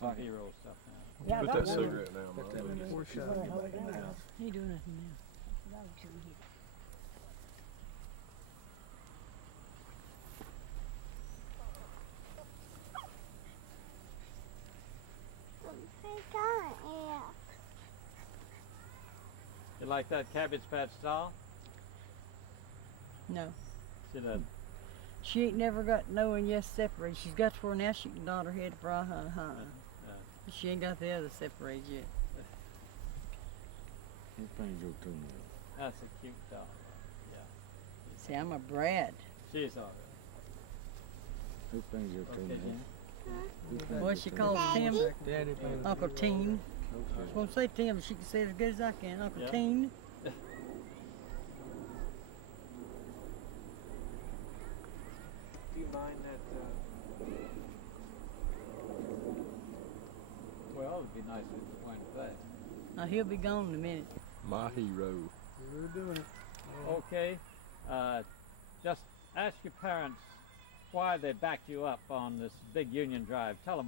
some hero stuff now. Yeah, Put that cigarette down, Put that bro. in the workshop. Get back in the house. He ain't doing nothing now. You like that Cabbage Patch doll? No. She She ain't never got no one yet separated. She's got to where now she can nod her head for She ain't got the other separated yet. Who painted your toenail? That's a cute doll. Yeah. See, I'm a Brad. She's all right. Who painted your Okay, toenail? Jen. Who painted What your she toenail? calls Tim, Daddy painted Uncle your Teen. toenail. I won't say Tim, but she can say it as good as I can. Uncle Yeah. Teen. Do you mind that? Well, it would be nice if it went back. Now he'll be gone in a minute. My hero. We're doing it. Okay. Just ask your parents why they backed you up on this big union drive. Tell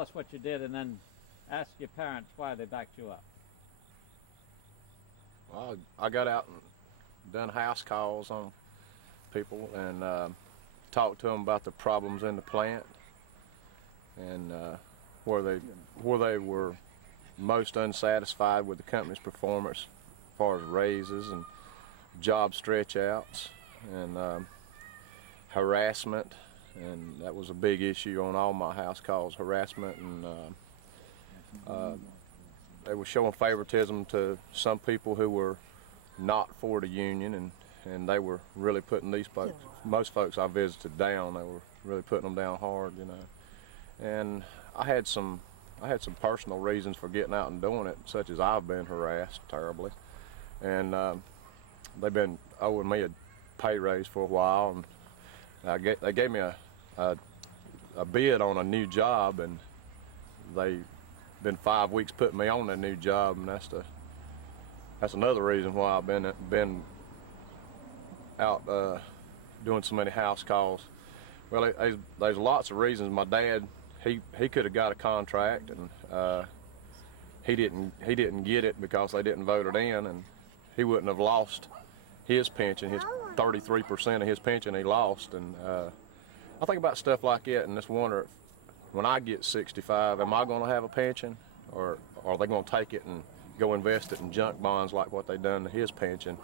us what you did, and then ask your parents why they backed you up. Well, I got out and done house calls on people and talked to them about the problems in the plant and where they were most unsatisfied with the company's performance as far as raises and job stretch outs and harassment, and that was a big issue on all my house calls, harassment, and they were showing favoritism to some people who were not for the union, and they were really putting these folks, most folks I visited, down. They were really putting them down hard, you know. And I had some personal reasons for getting out and doing it, such as I've been harassed terribly, and they've been owing me a pay raise for a while, and they gave me a bid on a new job, and they been 5 weeks putting me on that new job, and that's another reason why I've been out doing so many house calls. Well, there's lots of reasons. My dad, he could have got a contract, and he didn't get it because they didn't vote it in, and he wouldn't have lost his pension, his 33% of his pension he lost. And I think about stuff like that and just wonder, when I get 65, am I going to have a pension, or are they going to take it and go invest it in junk bonds like what they done to his pension?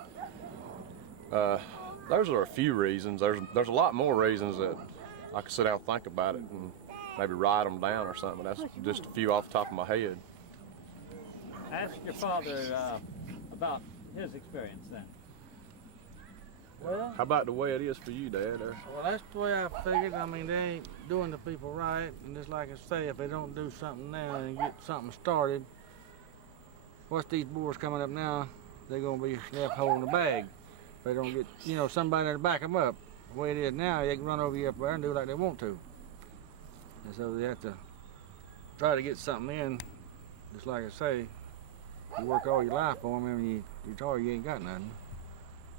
Those are a few reasons. There's a lot more reasons that I could sit down and think about it and maybe write them down or something, but that's just a few off the top of my head. Ask your father about his experience then. Well, How about the way it is for you, Dad? well, that's the way I figured. I mean, they ain't doing the people right, and just like I say, if they don't do something now and get something started, what's these boards coming up now? They're gonna be left holding the bag. If they don't get, somebody to back them up. The way it is now, they can run over you up there and do like they want to. And so they have to try to get something in. Just like I say, you work all your life for them, and when you retire, you ain't got nothing.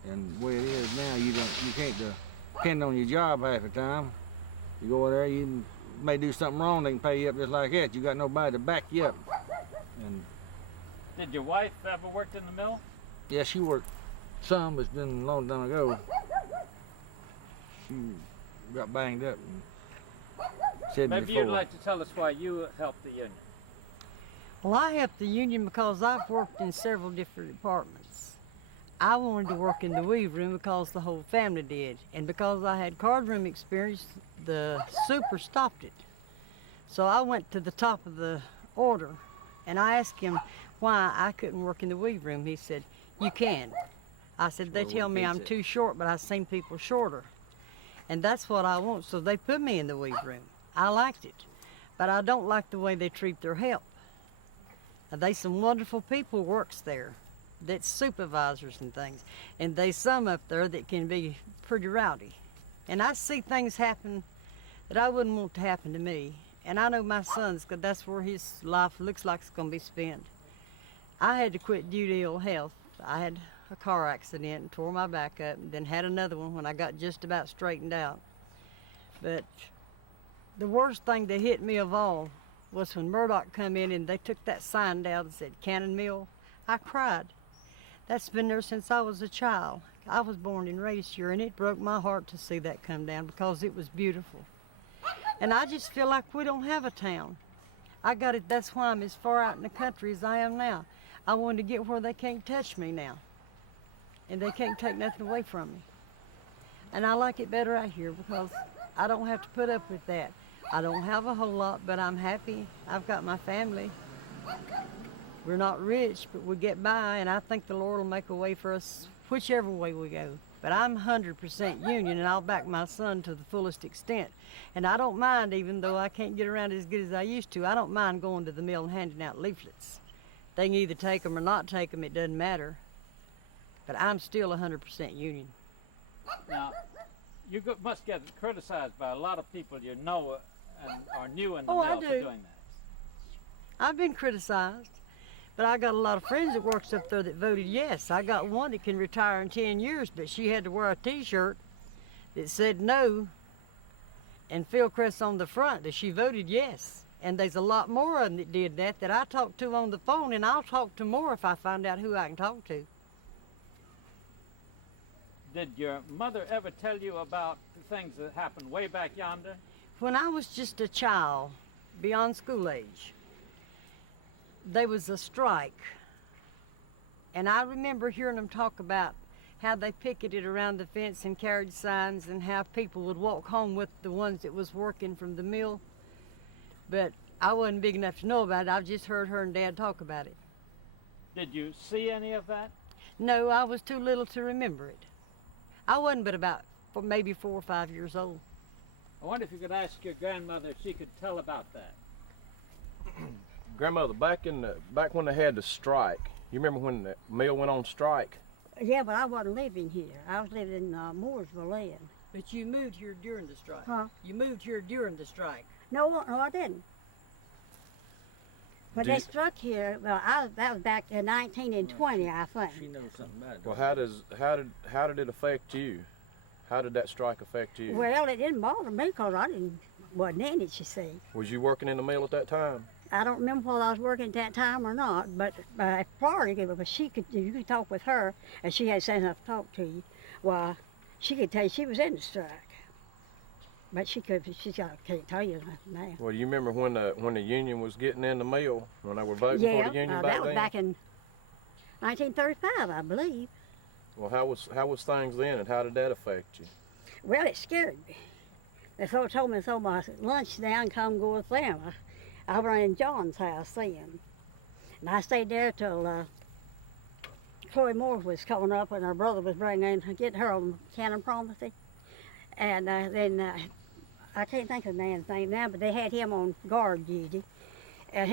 And the way it is now, you can't depend on your job half the time. You go over there, you may do something wrong, they can pay you up just like that. You got nobody to back you up. And Did your wife ever worked in the mill? yeah, she worked some, but it's been a long time ago. She got banged up and said Maybe before. you'd like to tell us why you helped the union. Well, I helped the union because I've worked in several different departments. I wanted to work in the weave room because the whole family did. And because I had card room experience, the super stopped it. So I went to the top of the order and I asked him why I couldn't work in the weave room. He said, "You can." I said, "They tell me I'm too short, but I've seen people shorter. And that's what I want." So they put me in the weave room. I liked it, but I don't like the way they treat their help. Now, they some wonderful people works there, that's supervisors and things, and there's some up there that can be pretty rowdy. And I see things happen that I wouldn't want to happen to me. And I know my son's, because that's where his life looks like it's going to be spent. I had to quit due to ill health. I had a car accident and tore my back up, and then had another one when I got just about straightened out. But the worst thing that hit me of all was when Murdoch come in and they took that sign down that said Cannon Mill. I cried. That's been there since I was a child. I was born and raised here, and it broke my heart to see that come down because it was beautiful. And I just feel like we don't have a town. I got it. That's why I'm as far out in the country as I am now. I wanted to get where they can't touch me now, and they can't take nothing away from me. And I like it better out here because I don't have to put up with that. I don't have a whole lot, but I'm happy. I've got my family. We're not rich, but we get by, and I think the Lord will make a way for us whichever way we go. But I'm 100% Union, and I'll back my son to the fullest extent. And I don't mind, even though I can't get around as good as I used to, I don't mind going to the mill and handing out leaflets. They can either take them or not take them, it doesn't matter. But I'm still 100% Union. Now, you must get criticized by a lot of people you know and are new in the Oh, mill I for do. doing that. I've been criticized, but I got a lot of friends that works up there that voted yes. I got one that can retire in 10 years, but she had to wear a T-shirt that said no and Fieldcrest on the front, that she voted yes. And there's a lot more of them that did that I talked to on the phone, and I'll talk to more if I find out who I can talk to. Did your mother ever tell you about the things that happened way back yonder? When I was just a child, beyond school age, there was a strike. And I remember hearing them talk about how they picketed around the fence and carried signs and how people would walk home with the ones that was working from the mill. But I wasn't big enough to know about it. I've just heard her and Dad talk about it. Did you see any of that? No, I was too little to remember it. I wasn't but about maybe 4 or 5 years old. I wonder if you could ask your grandmother if she could tell about that. Grandmother, back when they had the strike, you remember when the mill went on strike? Yeah, but I wasn't living here. I was living in Mooresville then. But you moved here during the strike. Huh? You moved here during the strike. No, I didn't. When Do they you- struck here, well, that was back in 1920, I think. She knows something about it. Well, how did it affect you? How did that strike affect you? Well, it didn't bother me because wasn't in it, you see. Was you working in the mill at that time? I don't remember whether I was working at that time or not, but Florida, you could talk with her, and she had sense enough to talk to you. Well, she could tell you she was in the strike, but she can't tell you now. Well, you remember when the union was getting in the mill, when they were voting Yeah, for the union that back was then? back in 1935, I believe. Well, how was things then, and how did that affect you? Well, it scared me. They told me to throw my lunch down and come go with them. I was in John's house then. And I stayed there till Chloe Moore was coming up and her brother was getting her on Cannon Promisey. And then I can't think of the man's name now, but they had him on guard duty. And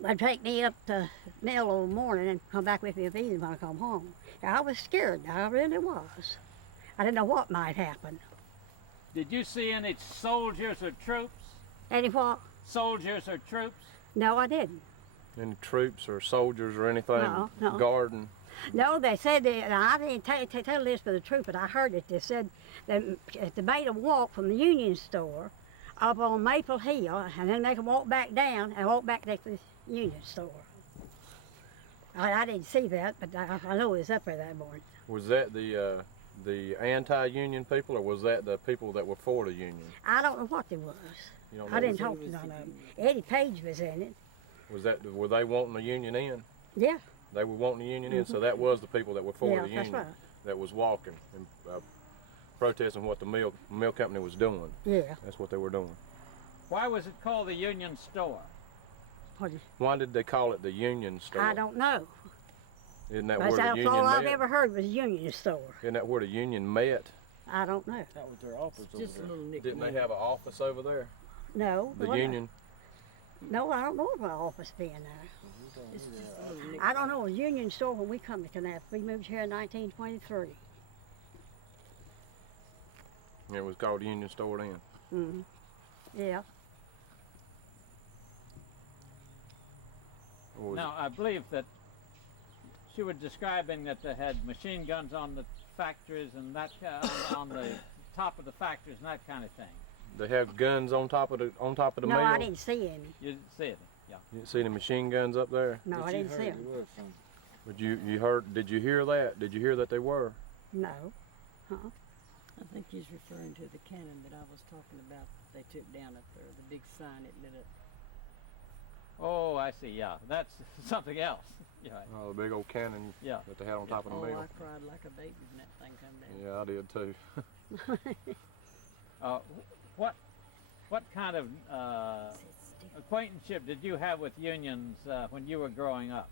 they'd take me up to mill all morning and come back with me if he didn't want to come home. And I was scared, I really was. I didn't know what might happen. Did you see any soldiers or troops? Any what? Soldiers or troops? No, I didn't. Any troops or soldiers or anything No. guarding? No, they said that, and I didn't tell this for the truth, but I heard it. They said that they made them walk from the Union store up on Maple Hill, and then they could walk back down and walk back to the Union store. I didn't see that, but I know it was up there that morning. Was that the anti-union people, or was that the people that were for the union? I don't know what it was. You don't know? I didn't talk to none of them. Eddie Page was in it. Were they wanting the union in? Yeah. They were wanting the union in, so that was the people that were for Yeah, the that's union right. that was walking and protesting what the mill company was doing. Yeah. That's what they were doing. Why was it called the Union Store? Why did they call it the Union Store? I don't know. Isn't that But where the that's union all I've met? ever heard was Union store. Isn't that where the union met? I don't know. That was their office Just a over there. little nickname. Didn't they have an office over there? No. The what- union? No, I don't know of my office being there. It's just a little nickname. I don't know, a Union store when we come to Canaf. We moved here in 1923. It was called the Union Store then. Mm-hmm. Yeah. Or was Now, I believe that she was describing that they had machine guns on the factories and that on the top of the factories and that kind of thing. They have guns on top of the No, mill. I didn't see any. You didn't see it? Yeah. You didn't see any machine guns up there? No, I didn't see them. But you heard? Did you hear that? Did you hear that they were? No. I think he's referring to the cannon that I was talking about. They took down up there, the big sign it lit up. Oh, I see. Yeah, that's something else. Yeah. Oh, the big old cannon Yeah. that they had on top of the Oh, mill. I cried like a baby when that thing come down. Yeah, I did too. What kind of acquaintanceship did you have with unions when you were growing up?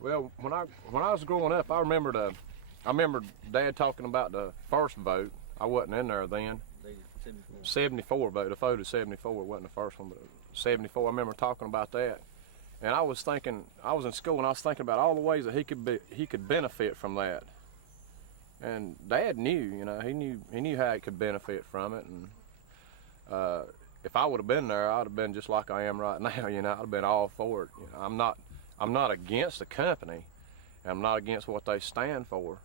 Well, when I was growing up, I remember Dad talking about the first vote. I wasn't in there then. 74 vote. The vote of 74 wasn't the first one, but 74. I remember talking about that, and I was thinking, I was in school and I was thinking about all the ways that he could benefit from that. And Dad knew, you know, he knew how he could benefit from it. And if I would have been there, I'd have been just like I am right now. You know, I'd have been all for it. You know, I'm not against the company. I'm not against what they stand for,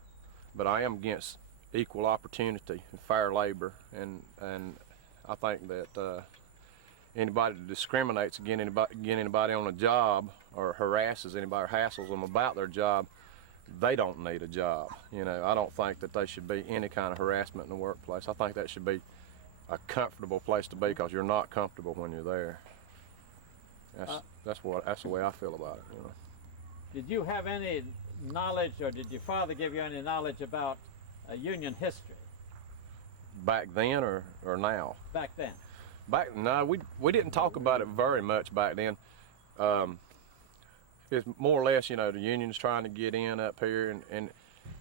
but I am against equal opportunity and fair labor. And I think that anybody that discriminates against anybody on a job or harasses anybody or hassles them about their job, they don't need a job. You know, I don't think that they should be any kind of harassment in the workplace. I think that should be a comfortable place to be, because you're not comfortable when you're there. That's the way I feel about it. You know. Did you have any knowledge, or did your father give you any knowledge about union history Back then or now? back then? No, we didn't talk about it very much back then. It's more or less, you know, the union's trying to get in up here, and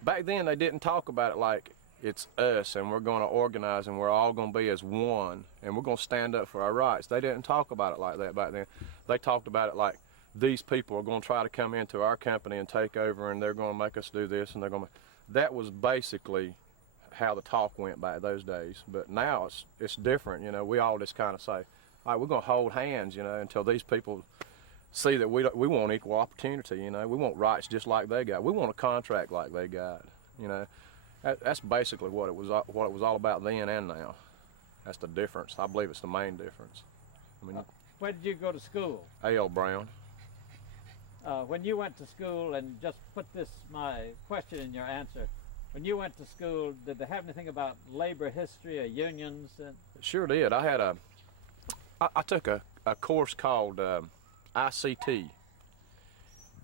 back then they didn't talk about it like it's us and we're going to organize and we're all going to be as one and we're going to stand up for our rights. They didn't talk about it like that back then. They talked about it like these people are going to try to come into our company and take over, and they're going to make us do this, and they're going to. That was basically how the talk went back those days. But now it's different. You know, we all just kind of say, all right, we're going to hold hands, you know, until these people see that we want equal opportunity. You know, we want rights just like they got. We want a contract like they got. You know, that's basically what it was all about then and now. That's the difference. I believe it's the main difference. I mean, Where did you go to school? A.L. Brown. When you went to school, and just put my question in your answer, when you went to school, did they have anything about labor history or unions? Sure did. I took a course called ICT,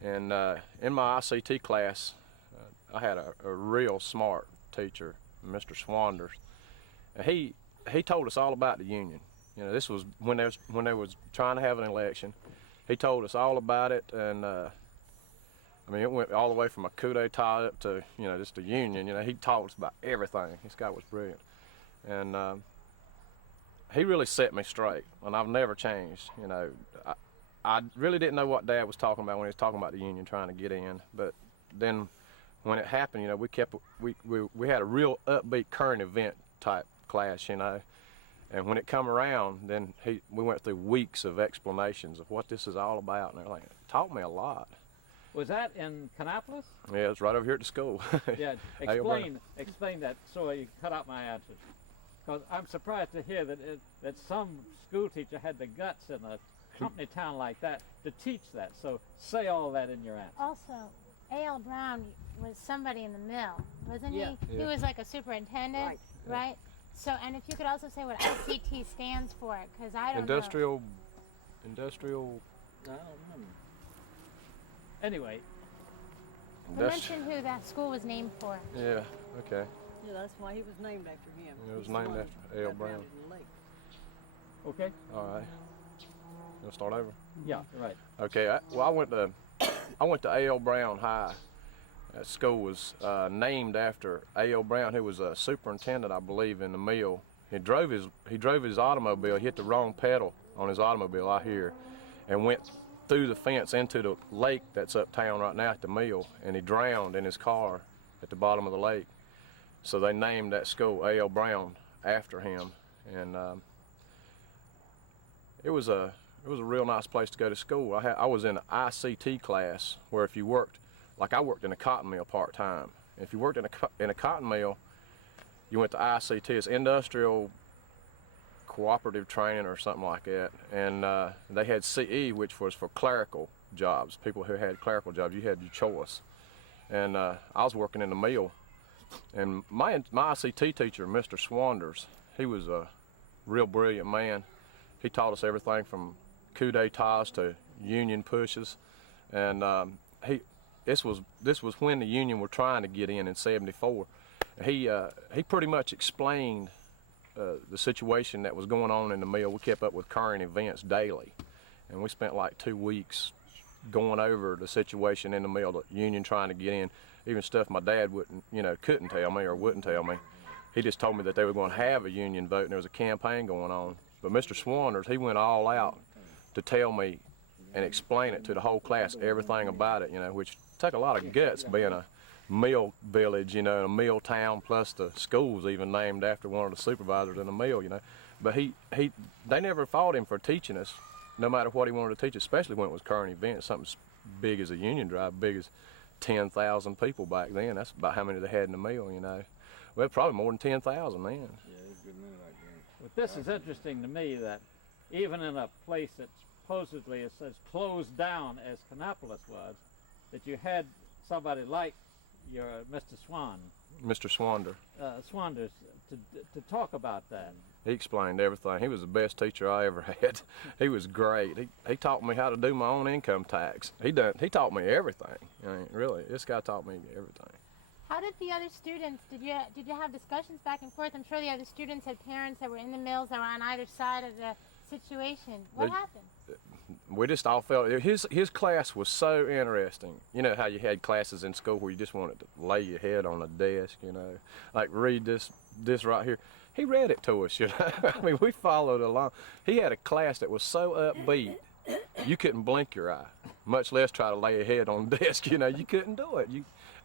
and in my ICT class, I had a real smart teacher, Mr. Swanders, and he told us all about the union. You know, this was when they was trying to have an election. He told us all about it, and I mean, it went all the way from a coup d'etat up to, you know, just the union. You know, he taught us about everything. This guy was brilliant, and he really set me straight, and I've never changed. You know, I really didn't know what Dad was talking about when he was talking about the union trying to get in, but then when it happened, you know, we had a real upbeat current event type class, you know. And when it come around, then we went through weeks of explanations of what this is all about and everything. It taught me a lot. Was that in Kannapolis? Yeah, it's right over here at the school. Yeah, explain that so you cut out my answers. Because I'm surprised to hear that some school teacher had the guts in a company town like that to teach that. So say all that in your answer. Also, A.L. Brown was somebody in the mill, wasn't Yeah. he? He was like a superintendent, right? So, and if you could also say what ICT stands for, because I don't Industrial. I don't remember. Anyway, know. Mention who that school was named for. Yeah, okay. Yeah, that's why he was named after him. It was He's the named one after A.L. that Brown. found it in the lake. okay? All right. You'll start over? Yeah, right. Okay, I went to A.L. Brown High. That school was named after A.L. Brown, who was a superintendent, I believe, in the mill. He drove his automobile, hit the wrong pedal on his automobile, I hear, and went through the fence into the lake that's uptown right now at the mill, and he drowned in his car at the bottom of the lake. So they named that school A.L. Brown after him, and it was a real nice place to go to school. I was in an ICT class where if you worked, like I worked in a cotton mill part-time. If you worked in a cotton mill, you went to ICT, it's Industrial cooperative training or something like that, and they had CE, which was for clerical jobs, people who had clerical jobs. You had your choice. And I was working in the mill, and my ICT teacher, Mr. Swanders, he was a real brilliant man. He taught us everything from coup d'etats to union pushes, and this was when the union were trying to get in '74. He pretty much explained the situation that was going on in the mill. We kept up with current events daily, and we spent like 2 weeks going over the situation in the mill, the union trying to get in, even stuff my dad couldn't tell me or wouldn't tell me. He just told me that they were going to have a union vote and there was a campaign going on. But Mr. Swanders, he went all out to tell me and explain it to the whole class, everything about it, which took a lot of guts being a mill village, a mill town, plus the school's even named after one of the supervisors in the mill, But they never fought him for teaching us, no matter what he wanted to teach, especially when it was current events, something as big as a union drive, big as 10,000 people back then. That's about how many they had in the mill, Well, probably more than 10,000 then. Yeah, it was good money back then. But this is interesting to me that even in a place that supposedly is as closed down as Kannapolis was, that you had somebody like your Mr. Swanders to talk about that. He explained everything. He was the best teacher I ever had. He was great. He taught me how to do my own income tax. He taught me everything. Really, this guy taught me everything. How did the other students, did you have discussions back and forth? I'm sure the other students had parents that were in the mills that were on either side of the situation. What happened? We just all felt, his class was so interesting. You know how you had classes in school where you just wanted to lay your head on a desk, like read this right here. He read it to us, I mean, we followed along. He had a class that was so upbeat, you couldn't blink your eye, much less try to lay your head on the desk, you couldn't do it.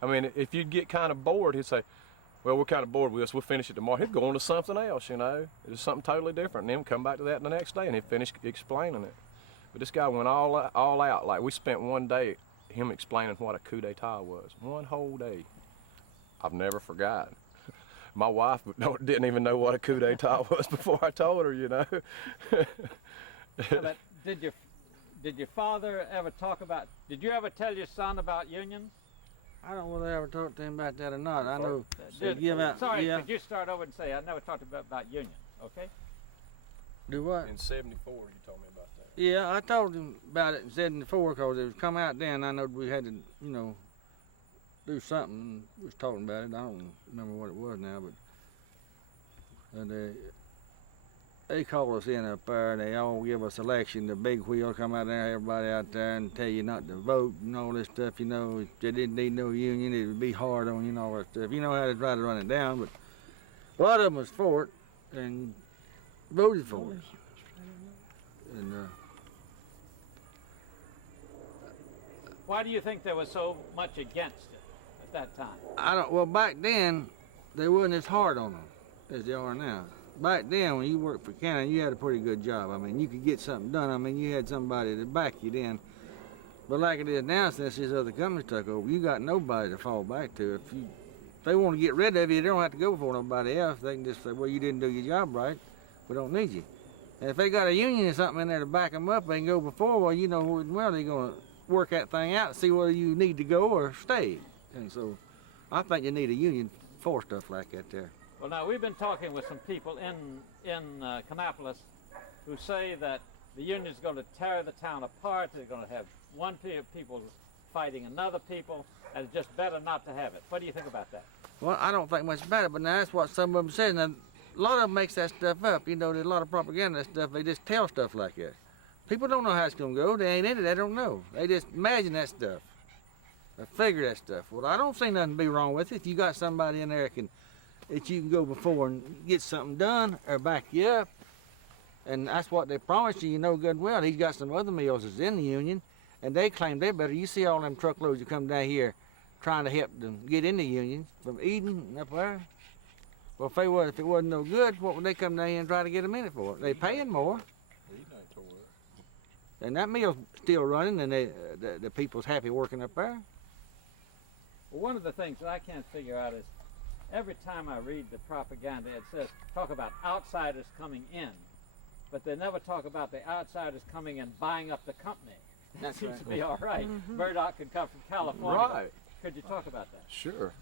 I mean, if you'd get kind of bored, he'd say, well, we're kind of bored with this, we'll finish it tomorrow. He'd go on to something else, It's something totally different, and then come back to that the next day, and he'd finish explaining it. But this guy went all out. Like, we spent one day him explaining what a coup d'etat was. One whole day. I've never forgotten. My wife didn't even know what a coup d'etat was before I told her, But did your father ever did you ever tell your son about unions? I don't know whether I ever talked to him about that or not. I know. Sorry, yeah. could you start over and say, I never talked about unions, okay? Do what? In '74, you told me about that. Yeah, I told him about it in '74 because it was come out then. I know we had to, do something. We was talking about it. I don't remember what it was now, but they call us in up there. They all give us election. The big wheel come out there, everybody out there, and tell you not to vote and all this stuff. If they didn't need no union, it would be hard on you and all that stuff. You know how to try to run it down, but a lot of them was for it and voted for it. And why do you think there was so much against it at that time? well, back then, they wasn't as hard on them as they are now. Back then, when you worked for Canada, you had a pretty good job. I mean, you could get something done. I mean, you had somebody to back you then. But like it is now, since these other companies took over, you got nobody to fall back to. If they want to get rid of you, they don't have to go before nobody else. They can just say, well, you didn't do your job right. We don't need you. And if they got a union or something in there to back them up, they can go before, well, they're going to work that thing out and see whether you need to go or stay. And so I think you need a union for stuff like that there. Well, now, we've been talking with some people in Kannapolis who say that the union's going to tear the town apart. They're going to have one people fighting another people, and it's just better not to have it. What do you think about that? Well, I don't think much about it, but now that's what some of them say. Now, a lot of them makes that stuff up. There's a lot of propaganda and stuff. They just tell stuff like that. People don't know how it's going to go. They ain't in it. They don't know. They just imagine that stuff. They figure that stuff. Well, I don't see nothing to be wrong with it. If you got somebody in there that you can go before and get something done or back you up, and that's what they promise you, good and well. He's got some other mills that's in the union, and they claim they're better. You see all them truckloads that come down here trying to help them get in the union from Eden and up there. Well, if it wasn't no good, what would they come down here and try to get them in it for? They paying more. And that mill's still running, and the people's happy working up there. Well, one of the things that I can't figure out is every time I read the propaganda, it says, talk about outsiders coming in. but they never talk about the outsiders coming and buying up the company. That seems to be all right. Murdoch could come from California. Right. Could you talk about that? Sure.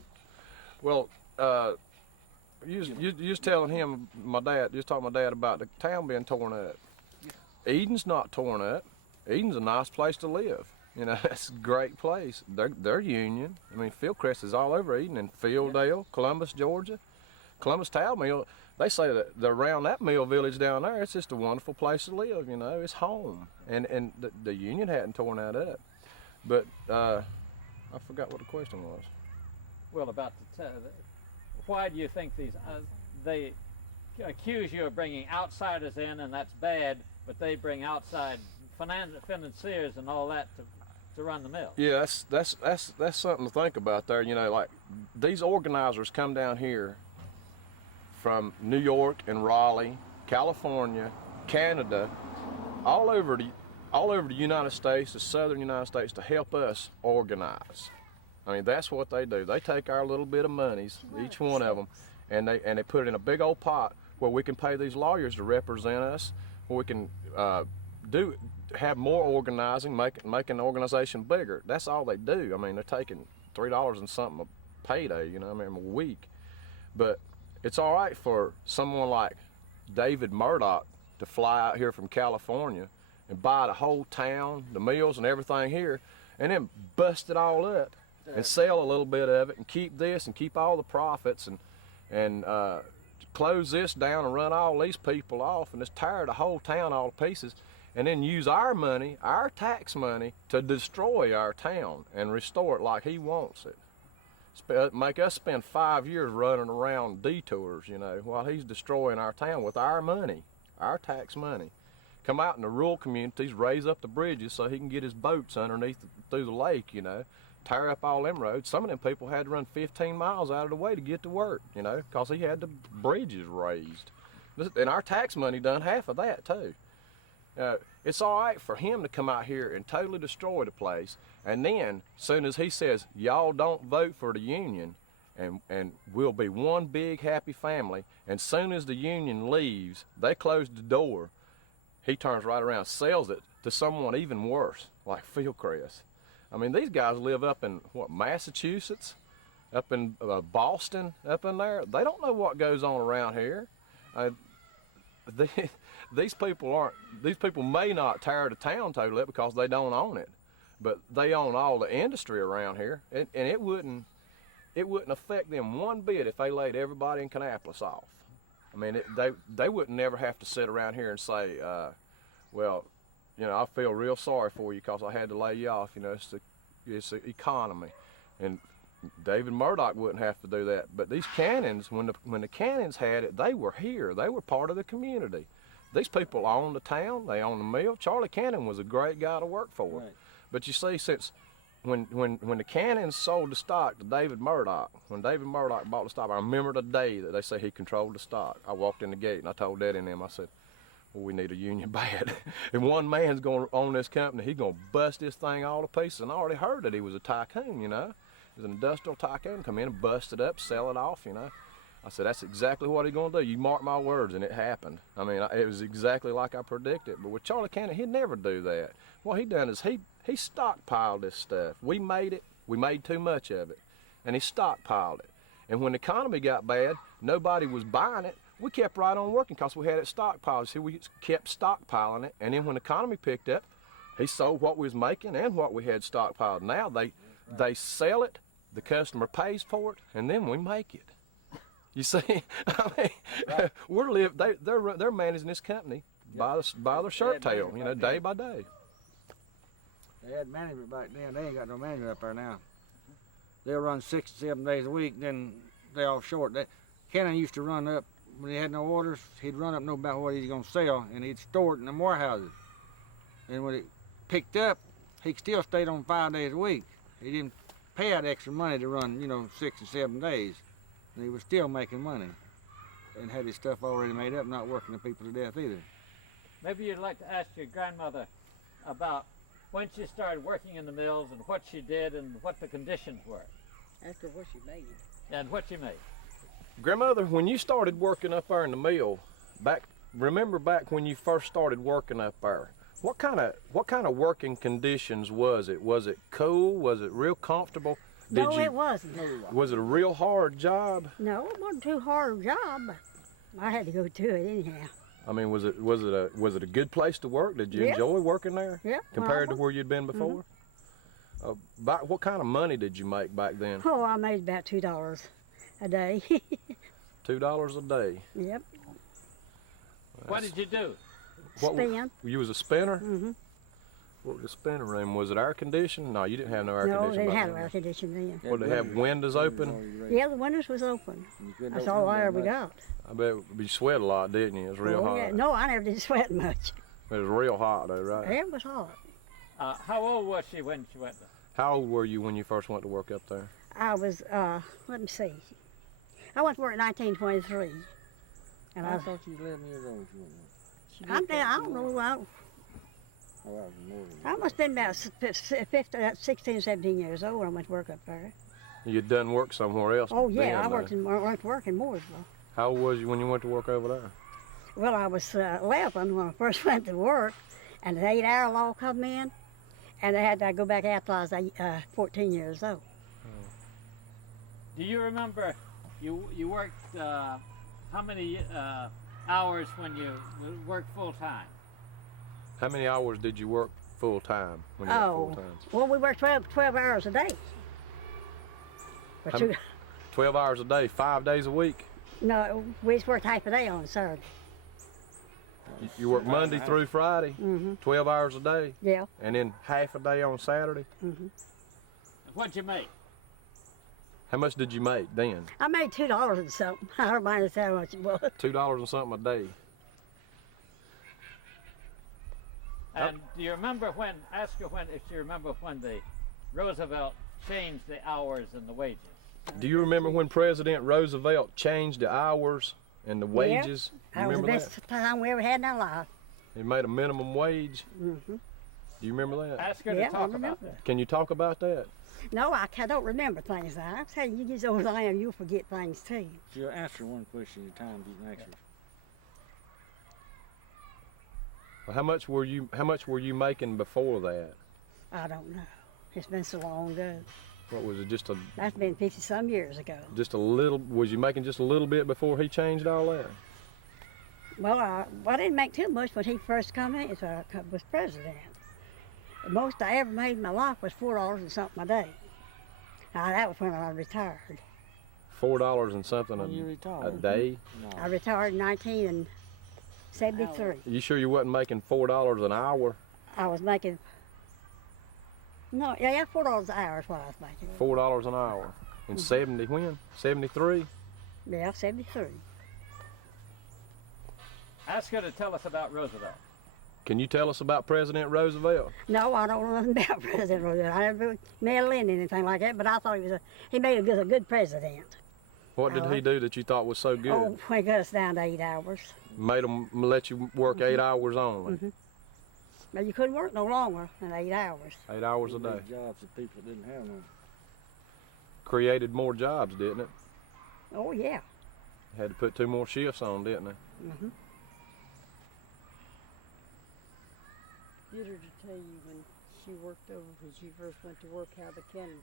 Well, you was telling him, my dad, just talking to my dad about the town being torn up. Eden's not torn up. Eden's a nice place to live. You know, it's a great place. They're Union. I mean, Fieldcrest is all over Eden and Fieldale, Columbus, Georgia. Columbus Towel Mill, they say that around that mill village down there, it's just a wonderful place to live, you know, it's home. And the Union hadn't torn that up. But I forgot what the question was. Well, about why do you think they accuse you of bringing outsiders in, and that's bad, but they bring outside financiers and all that to run the mill? Yeah, that's something to think about there. You know, like these organizers come down here from New York and Raleigh, California, Canada, all over the United States, the southern United States, to help us organize. I mean, that's what they do. They take our little bit of monies, each one of them, and they put it in a big old pot where we can pay these lawyers to represent us, where we can have more organizing, making the organization bigger. That's all they do. I mean, they're taking $3 and something a payday, you know, I mean, a week. But it's all right for someone like David Murdoch to fly out here from California and buy the whole town, the mills and everything here, and then bust it all up and sell a little bit of it and keep this and keep all the profits and close this down and run all these people off and just tear the whole town all to pieces, and then use our money, our tax money, to destroy our town and restore it like he wants it. Make us spend 5 years running around detours, you know, while he's destroying our town with our money, our tax money. Come out in the rural communities, raise up the bridges so he can get his boats underneath through the lake, you know, tear up all them roads. Some of them people had to run 15 miles out of the way to get to work, you know, because he had the bridges raised. And our tax money done half of that too. It's all right for him to come out here and totally destroy the place, and then as soon as he says, y'all don't vote for the Union, and we'll be one big happy family, and soon as the Union leaves, they close the door, he turns right around and sells it to someone even worse, like Fieldcrest. I mean, these guys live up in, Massachusetts, up in Boston, up in there. They don't know what goes on around here. These people may not tear the town totally up because they don't own it, but they own all the industry around here, and it wouldn't affect them one bit if they laid everybody in Kannapolis off. I mean, they wouldn't never have to sit around here and say, well, you know, I feel real sorry for you because I had to lay you off. You know, it's the economy, and David Murdoch wouldn't have to do that. But these cannons, when the cannons had it, they were here. They were part of the community. These people own the town. They own the mill. Charlie Cannon was a great guy to work for. Right. But you see, since when the Cannons sold the stock to David Murdoch, when David Murdoch bought the stock, I remember the day that they say he controlled the stock. I walked in the gate and I told Daddy and them, I said, well, we need a union bad. And one man's going to own this company. He's going to bust this thing all to pieces. And I already heard that he was a tycoon, you know. He was an industrial tycoon. Come in and bust it up, sell it off, you know. I said, that's exactly what he's going to do. You mark my words, and it happened. I mean, it was exactly like I predicted. But with Charlie Cannon, he'd never do that. What he done is he stockpiled this stuff. We made it. We made too much of it. And he stockpiled it. And when the economy got bad, nobody was buying it. We kept right on working because we had it stockpiled. See, we kept stockpiling it. And then when the economy picked up, he sold what we was making and what we had stockpiled. Now they sell it, the customer pays for it, and then we make it. You see, I mean, they're managing this company by their shirt tail, you know, day by day. They had management back then. They ain't got no management up there now. They'll run 6 to 7 days a week, then they offshore. Cannon used to run up when he had no orders. He'd run up, know about what he's gonna sell, and he'd store it in the warehouses. And when it picked up, he still stayed on 5 days a week. He didn't pay out extra money to run, you know, 6 or 7 days. And he was still making money and had his stuff already made up, not working the people to death either. Maybe you'd like to ask your grandmother about when she started working in the mills and what she did and what the conditions were. Ask her what she made. And what she made. Grandmother, when you started working up there in the mill, back remember back when you first started working up there, what kind of working conditions was it? Was it cool? Was it real comfortable? No, it wasn't. Was it a real hard job? No, it wasn't too hard a job, but I had to go to it anyhow. I mean, was it a good place to work? Did you Yeah. enjoy working there? Yeah. Compared to where you'd been before? What kind of money did you make back then? Oh, I made about $2 a day. $2 a day. Yep. What did you do? What, Spin. You was a spinner? Mm-hmm. What was the spinner room? Was it air conditioned? No, you didn't have no air No, they conditioning. didn't back have then. air conditioning then. What, they have windows open? Yeah, the windows was open. That's all the air we got. I bet you sweat a lot, didn't you? It was real hot. Yeah. No, I never did sweat much. It was real hot though, right? It was hot. How old was she when she went there? How old were you when you first went to work up there? I was, let me see. I went to work in 1923. And I I thought you was 11 years old. I don't know. Oh, that was more than I must have been about 16, 17 years old when I went to work up there. You'd done work somewhere else. Oh, yeah, then, I though. went to work in Mooresville. How old was you when you went to work over there? Well, I was 11 when I first went to work, and the 8-hour law come in, and they had to go back after I was 14 years old. Do you remember you worked how many hours when you worked full time? How many hours did you work full time when you worked full time? Well, we worked 12 hours a day. But How 12 hours a day, 5 days a week? no, we just worked half a day on Saturday. You work Monday through Friday, Mm-hmm. 12 hours a day, Yeah. and then half a day on Saturday? Mm-hmm. What'd you make? How much did you make then? I made $2 and something. I don't mind how much it was. $2 and something a day. And do you remember when? Ask her if you remember when the Roosevelt changed the hours and the wages. Do you remember when President Roosevelt changed the hours and the wages? You That was the remember best time we ever had in our life. He made a minimum wage. Mm-hmm. Do you remember that? Ask her Yeah, to I talk remember about that. that. Can you talk about that? No, I don't remember things now. I'm telling you, get as old as I am, you'll forget things too. You'll answer one question at a time. You can answer. Well, how much were you making before that? I don't know. It's been so long ago. What was it? That's been 50-some years ago. Just a little? Was you making just a little bit before he changed all that? Well, I didn't make too much when he first come in, was president. The most I ever made in my life was $4 and something a day. Now, that was when I retired. $4 and something When you a retired. day? I retired in 1973. You sure you wasn't making $4 an hour? I was making, no, yeah, $4 an hour is what I was making. $4 an hour. In 70 when? 73? Yeah, 73. Ask her to tell us about Roosevelt. Can you tell us about President Roosevelt? No, I don't know nothing about President Roosevelt. I never meddled in anything like that, but I thought he made a good president. What did he do that you thought was so good? Oh, he got us down to 8 hours. Made them let you work 8 hours only. But you couldn't work no longer than 8 hours. 8 hours a day. Made jobs for people that didn't have none. Created more jobs, didn't it? Oh, yeah. Had to put 2 more shifts on, didn't they? Mm-hmm. Get her to tell you when she worked over when she first went to work how the county